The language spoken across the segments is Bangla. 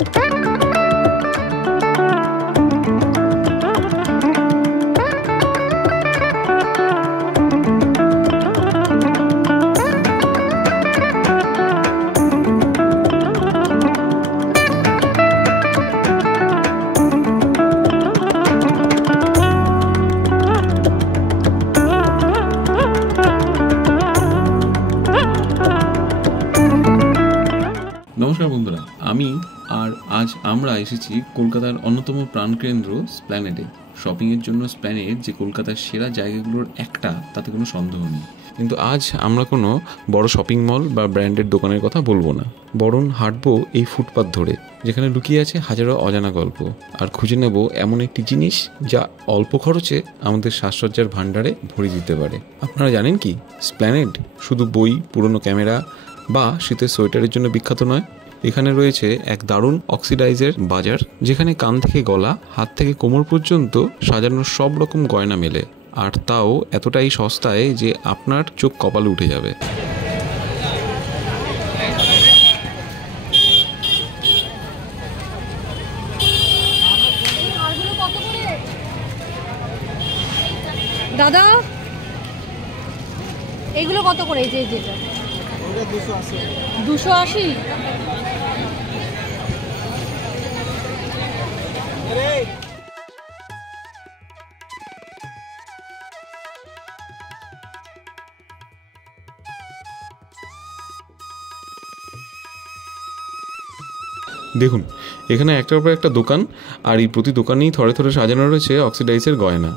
নমস্কার বন্ধুরা, আমি আর আজ আমরা এসেছি কলকাতার অন্যতম প্রাণকেন্দ্র স্প্ল্যানেডে। শপিংয়ের জন্য স্প্ল্যানেড যে কলকাতার সেরা জায়গাগুলোর একটা, তাতে কোনো সন্দেহ নেই। কিন্তু আজ আমরা কোনো বড় শপিং মল বা ব্র্যান্ডের দোকানের কথা বলবো না, বরং হাঁটবো এই ফুটপাথ ধরে, যেখানে লুকিয়ে আছে হাজারো অজানা গল্প, আর খুঁজে নেব এমন একটি জিনিস যা অল্প খরচে আমাদের সাজসজ্জার ভাণ্ডারে ভরে দিতে পারে। আপনারা জানেন কি, স্প্ল্যানেড শুধু বই, পুরনো ক্যামেরা বা শীতের সোয়েটারের জন্য বিখ্যাত নয়। এখানে রয়েছে এক দারুণ অক্সিডাইজের বাজার, যেখানে কান থেকে গলা, হাত থেকে কোমর পর্যন্ত সাজানোর সব রকম গয়না মেলে, আর তাও এতটাই সস্তায় যে আপনার চোখ কপালে উঠে যাবে। দাদা, এগুলো কত করে? এই যে যেটা 280। দেখুন, এখানে একটার পর একটা দোকান, আর এই প্রতি দোকানেই থরে থরে সাজানো রয়েছে অক্সিডাইজের গয়না।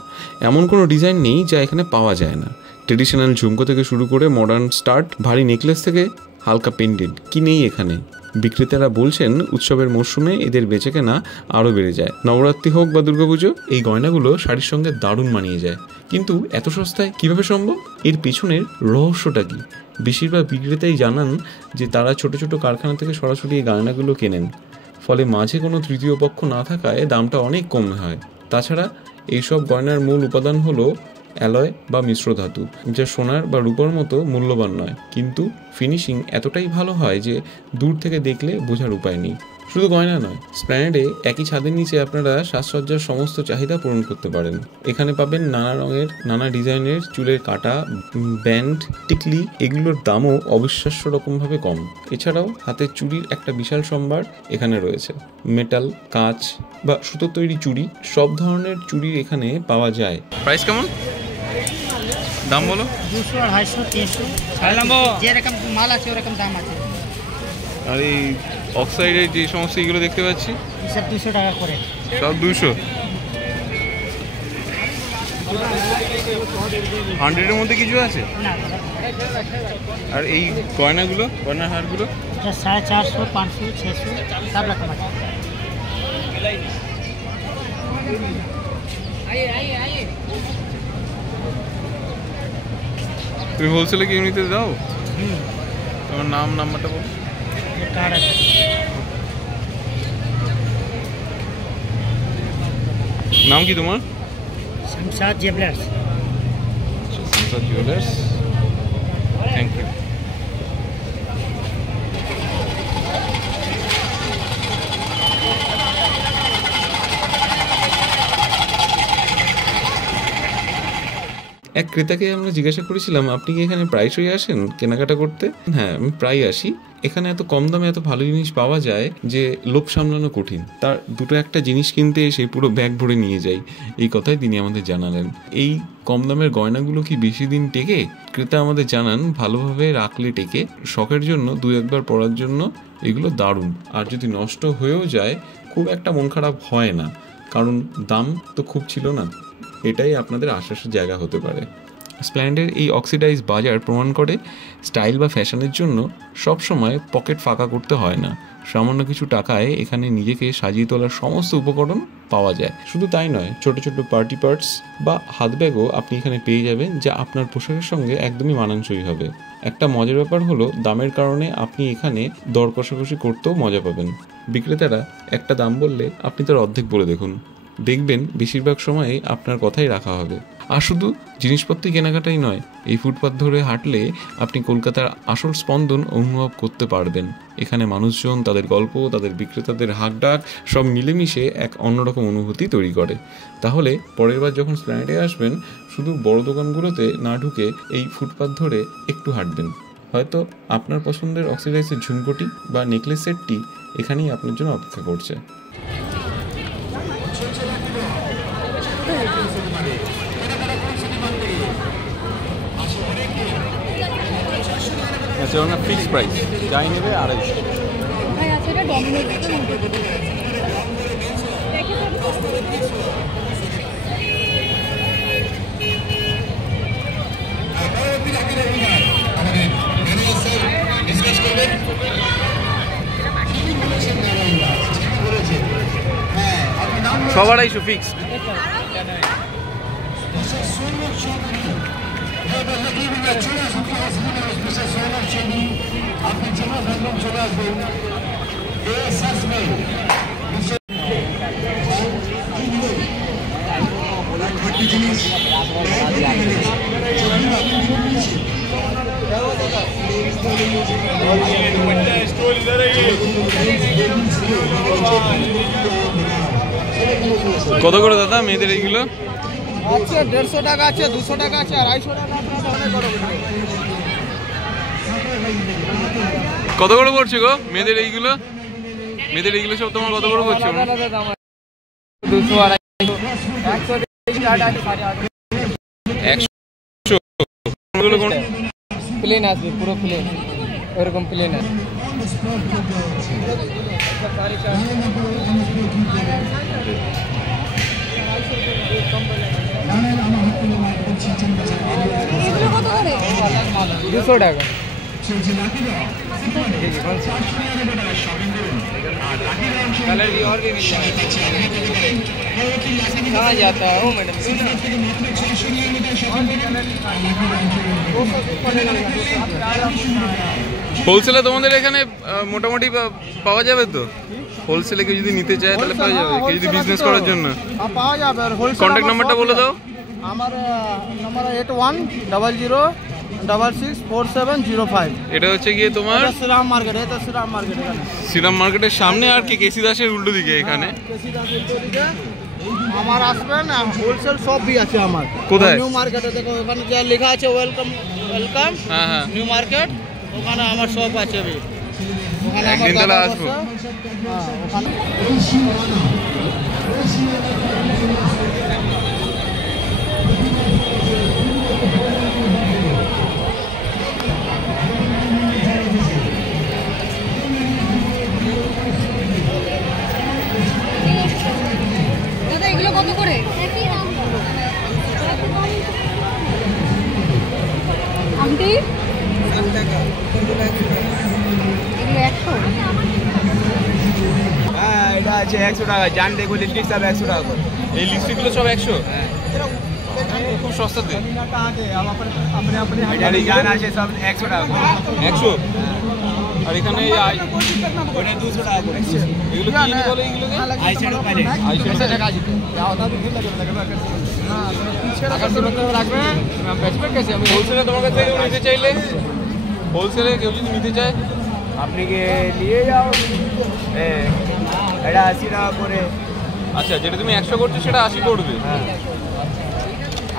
এমন কোনো ডিজাইন নেই যা এখানে পাওয়া যায় না। ট্রেডিশনাল ঝুমকো থেকে শুরু করে মডার্ন স্টার্ট, ভারী নেকলেস থেকে হালকা পেন্ডেন্ট, কি নেই এখানে। বিক্রেতারা বলছেন উৎসবের মরশুমে এদের বেচাকেনা আরও বেড়ে যায়। নবরাত্রি হোক বা দুর্গাপুজো, এই গয়নাগুলো শাড়ির সঙ্গে দারুণ মানিয়ে যায়। কিন্তু এত সস্তায় কিভাবে সম্ভব? এর পেছনের রহস্যটা কি? বেশিরভাগ বিক্রেতাই জানান যে তারা ছোট ছোট কারখানা থেকে সরাসরি এই গয়নাগুলো কেনেন, ফলে মাঝে কোনো তৃতীয় পক্ষ না থাকায় দামটা অনেক কম হয়। তাছাড়া এইসব গয়নার মূল উপাদান হলো অ্যালয় বা মিশ্র ধাতু, যা সোনার বা রূপোর মতো মূল্যবান নয়, কিন্তু ফিনিশিং এতটাই ভালো হয় যে দূর থেকে দেখলে বোঝার উপায় নেই। শুধু গয়না নয়, স্প্ল্যানেডে একই ছাদের নিচে আপনারা সাজসজ্জার সমস্ত চাহিদা পূরণ করতে পারেন। এখানে পাবেন নানা রঙের, নানা ডিজাইনের চুলের কাটা, ব্যান্ড, টিকলি, এগুলোর দামও অবিশ্বাস্য রকমভাবে কম। এছাড়াও হাতের চুড়ির একটা বিশাল সম্ভার এখানে রয়েছে। মেটাল, কাঁচ বা সুতোর তৈরি চুড়ি, সব ধরনের চুড়ি এখানে পাওয়া যায়। প্রাইস কেমন? দাম বলো। 200, 250, 300 যেরকম মাল আছে ওরকম দাম আছে। আর এই অক্সাইডের যে সমস্ত এগুলো দেখতে পাচ্ছি, সব 200 টাকা করে। সব 200। 100-এর মধ্যে কিছু আছে না। আর এই গয়নাগুলো, গয়নার হারগুলো 450, 500, 600 সব রকম আছে। তুমি হোলসেলে কি এমনিতে দাও? তোমার নাম, নাম্বারটা বলো। কার্ড আছে। নাম কি তোমার? Shamshad jewellers. Shamshad jewellers, thank you. এক ক্রেতাকে আমরা জিজ্ঞাসা করেছিলাম, আপনি কি এখানে প্রায়শই আসেন কেনাকাটা করতে? হ্যাঁ, আমি প্রায় আসি। এখানে এত কম দামে এত ভালো জিনিস পাওয়া যায় যে লোভ সামলানো কঠিন। তার দুটো একটা জিনিস কিনতে এসে পুরো ব্যাগ ভরে নিয়ে যাই, এই কথাই তিনি আমাদের জানালেন। এই কম দামের গয়নাগুলো কি বেশি দিন টেকে? ক্রেতা আমাদের জানান, ভালোভাবে রাখলে টেকে। শখের জন্য 2-1 বার পরার জন্য এগুলো দারুণ। আর যদি নষ্ট হয়েও যায়, খুব একটা মন খারাপ হয় না, কারণ দাম তো খুব ছিল না। এটাই আপনাদের আশ্বাসের জায়গা হতে পারে। স্প্ল্যানেডের এই অক্সিডাইজ বাজার প্রমাণ করে, স্টাইল বা ফ্যাশনের জন্য সবসময় পকেট ফাঁকা করতে হয় না। সামান্য কিছু টাকায় এখানে নিজেকে সাজিয়ে তোলার সমস্ত উপকরণ পাওয়া যায়। শুধু তাই নয়, ছোট ছোট পার্টি পার্টস বা হাত ব্যাগও আপনি এখানে পেয়ে যাবেন, যা আপনার পোশাকের সঙ্গে একদমই মানানসই হবে। একটা মজার ব্যাপার হলো, দামের কারণে আপনি এখানে দর কষাকষি করতেও মজা পাবেন। বিক্রেতারা একটা দাম বললে আপনি তার অর্ধেক বলে দেখুন, দেখবেন বেশিরভাগ সময়ে আপনার কথাই রাখা হবে। আর শুধু জিনিসপত্রই কেনাকাটাই নয়, এই ফুটপাথ ধরে হাঁটলে আপনি কলকাতার আসল স্পন্দন অনুভব করতে পারবেন। এখানে মানুষজন, তাদের গল্প, তাদের বিক্রেতাদের হাঁকডাক সব মিলেমিশে এক অন্যরকম অনুভূতি তৈরি করে। তাহলে পরের বার যখন স্প্ল্যানেডে আসবেন, শুধু বড় দোকানগুলোতে না ঢুকে এই ফুটপাথ ধরে একটু হাঁটবেন। হয়তো আপনার পছন্দের অক্সিডাইজের ঝুমকোটি বা নেকলেস সেটটি এখানেই আপনার জন্য অপেক্ষা করছে। আচ্ছা, ওনার ফিক্সড প্রাইস যাই নেবে 250। ভাই আছে এটা ডমিনোজের সবার 250 ফিক্সড। কত করে দাদা মেয়েদের এইগুলো? আছে 150 টাকা আছে, 200 টাকা আছে, 250 টাকা আছে। কত করে পড়ছে গো মেয়েদের এইগুলো? মেয়েদের এইগুলো সব তোমার কত করে পড়ছে? 200 250 100 প্লেন আসবে, পুরো প্লেন এরকম প্লেন আছে। এগুলো কত করে? 200 টাকা। कलर भी और भी मिल जाएगा। कहाँ जाता है वो मैडम? হোলসেলে তোমাদের এখানে মোটামুটি পাওয়া যাবে তো? হোলসেলে কেউ যদি নিতে চায় তাহলে পাওয়া যাবে, কেউ যদি বিজনেস করার জন্য? পাওয়া যাবে। আর হোলসেল কন্ট্যাক্ট নাম্বারটা বলে দাও। আমার নাম্বার 8100664705। এটা হচ্ছে গিয়ে তোমার শ্রীরাম মার্কেট। এটা শ্রীরাম মার্কেট, এখানে শ্রীরাম মার্কেটের সামনে আর কি কেসি দাসের উল্টো দিকে এখানে। কেসি দাসের উল্টো দিকে আমার আসবেন। হোলসেল শপ भी আছে আমার। কোথায়? নিউ মার্কেটে দেখো, ওখানে যা লেখা আছে ওয়েলকাম ওয়েলকাম হ্যাঁ হ্যাঁ, নিউ মার্কেট, ওখানে আমার শপ আছে। ওখানে একদিন তাহলে আসবো। হ্যাঁ, ওখানে দাদা এগুলো কত করে? আন্টি এগুলো 100? হ্যাঁ, এটা আছে 100 টাকা। জান দেখো লিপস্টিক সব 100 টাকা করে। এই লিপস্টিকগুলো সব 100? হ্যাঁ, খুব সস্তাতে। এটা জান আছে সব 100 টাকা করে। 100? আর এখানে এই ওটা 200 টাকা করে। এগুলো কি বলে? এইগুলোকে আইশ্যাডো প্যালেট। আইশ্যাডো টাকা আছে। যা होता भी लगे हां, पीछे रखा রাখবে। আমি বেচবে कैसे? আমি হোলসেলে তোমার কাছে কেউ নিতে চাইলে, হোলসেলে কেউ যদি নিতে চায় আপনি কি নিয়ে যাও। এটা 80 টাকা করে। আচ্ছা, যেটা তুমি 100 করছো সেটা 80 পড়বে। হ্যাঁ,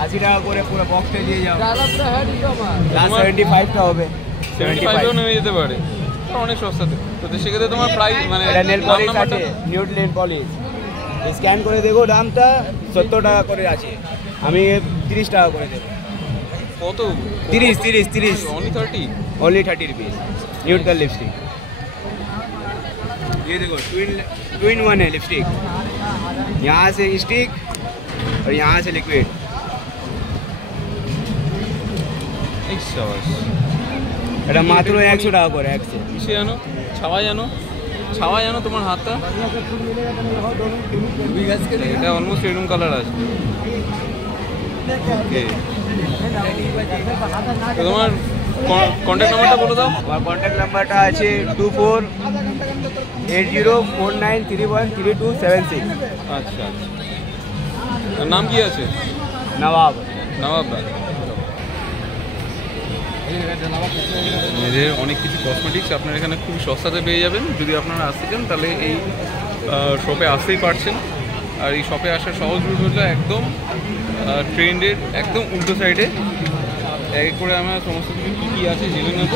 80 টাকা করে পুরো বক্সে দিয়ে যাও। পুরো হেড দিও আমার। তোমার 75 টা হবে। 75 নেমে যেতে পারে, তো অনেক সস্তাতে। তো সেক্ষেত্রে তোমার প্রাইস মানে এটা নেল পলিশ আছে, নাম্বারটা নিউড নেল পলিশ। স্ক্যান করে দেখো, দামটা 70 টাকা করে আছে। আমি 30 টাকা করে দেব। কত? 30 অনলি 30? Only 30 rupees. न्यूड का लिपस्टिक ये देखो, टू इन वन है लिपस्टिक। यहाँ से स्टिक और यहाँ से लिक्विड। এটা মাত্র 100 টাকা করে। কিসে জানো? ছাওয়া জানো তোমার হাতটা? এটা অলমোস্ট এরকম কালার আছে। ওকে, তোমার কন্ট্যাক্ট নাম্বারটা বলে দাও। আমার কন্ট্যাক্ট নাম্বারটা আছে 248049313276। আচ্ছা, আর নাম কি আছে? নবাব। নবাববাগ মেয়েদের অনেক কিছু কসমেটিক্স আপনারা এখানে খুব সস্তাতে পেয়ে যাবেন। যদি আপনারা আসতে চান তাহলে এই শপে আসতেই পারছেন। আর এই শপে আসার সহজ রুট হলো একদম ট্রেন্ডের একদম উল্টো সাইডে। এক এক করে আমরা সমস্ত কিছু কী কী আছে জেনে নেব।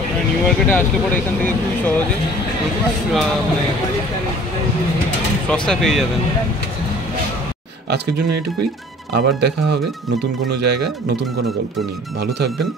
আপনারা নিউ মার্কেটে আসলে পরে এখান থেকে খুব সহজে মানে সস্তা পেয়ে যাবেন। আজকের জন্য এটুকুই। আবার দেখা হবে নতুন কোনো জায়গায় নতুন কোনো গল্প নিয়ে। ভালো থাকবেন।